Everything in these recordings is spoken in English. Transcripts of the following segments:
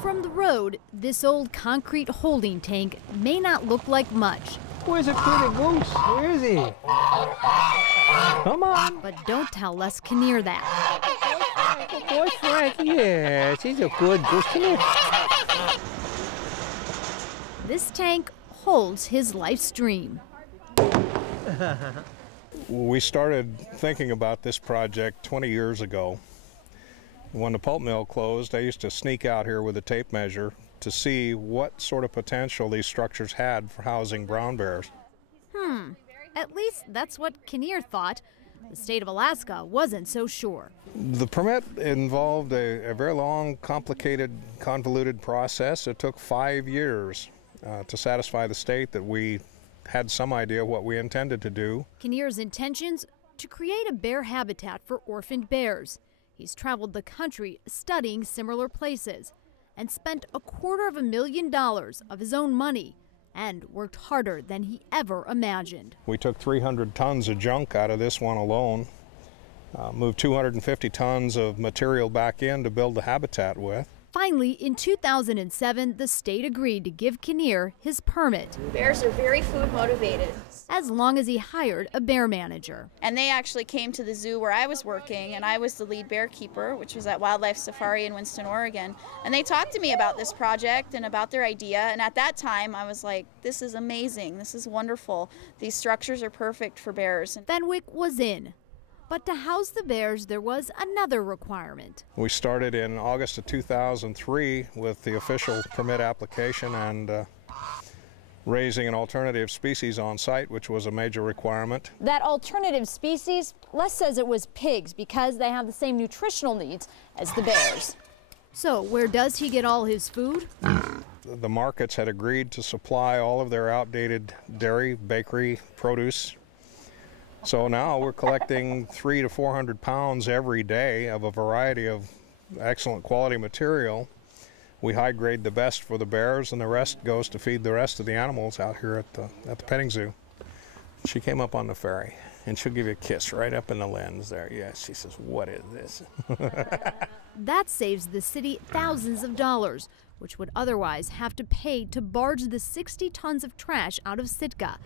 From the road, this old concrete holding tank may not look like much. Where's the pretty goose? Where is he? Come on. But don't tell Les Kinnear that. Good boy, Frank. Yes, he's a good goose. Come here. This tank holds his life's dream. We started thinking about this project 20 years ago. When the pulp mill closed, I used to sneak out here with a tape measure to see what sort of potential these structures had for housing brown bears. At least that's what Kinnear thought. The state of Alaska wasn't so sure. The permit involved a very long, complicated, convoluted process. It took 5 years to satisfy the state that we had some idea what we intended to do. Kinnear's intentions? To create a bear habitat for orphaned bears. He's traveled the country studying similar places and spent $250,000 of his own money and worked harder than he ever imagined. We took 300 tons of junk out of this one alone, moved 250 tons of material back in to build the habitat with. Finally, in 2007, the state agreed to give Kinnear his permit. Bears are very food motivated. As long as he hired a bear manager. And they actually came to the zoo where I was working, and I was the lead bear keeper, which was at Wildlife Safari in Winston, Oregon. And they talked to me about this project and about their idea, and at that time I was like, this is amazing, this is wonderful. These structures are perfect for bears. Fenwick was in. But to house the bears, there was another requirement. We started in August of 2003 with the official permit application and raising an alternative species on site, which was a major requirement. That alternative species, Les says it was pigs because they have the same nutritional needs as the bears. So where does he get all his food? The markets had agreed to supply all of their outdated dairy, bakery, produce. So now we're collecting 300 to 400 pounds every day of a variety of excellent quality material. We high grade the best for the bears, and the rest goes to feed the rest of the animals out here at the petting zoo. She came up on the ferry, and she'll give you a kiss right up in the lens there. Yes, she says, "What is this?" That saves the city thousands of dollars, which would otherwise have to pay to barge the 60 tons of trash out of Sitka.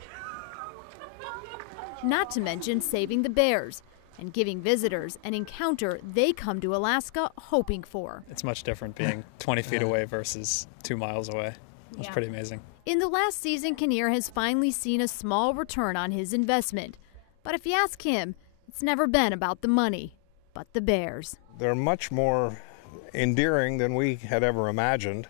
Not to mention saving the bears and giving visitors an encounter they come to Alaska hoping for. It's much different being 20 feet away versus 2 miles away. It's pretty amazing. In the last season, Kinnear has finally seen a small return on his investment. But if you ask him, it's never been about the money, but the bears. They're much more endearing than we had ever imagined.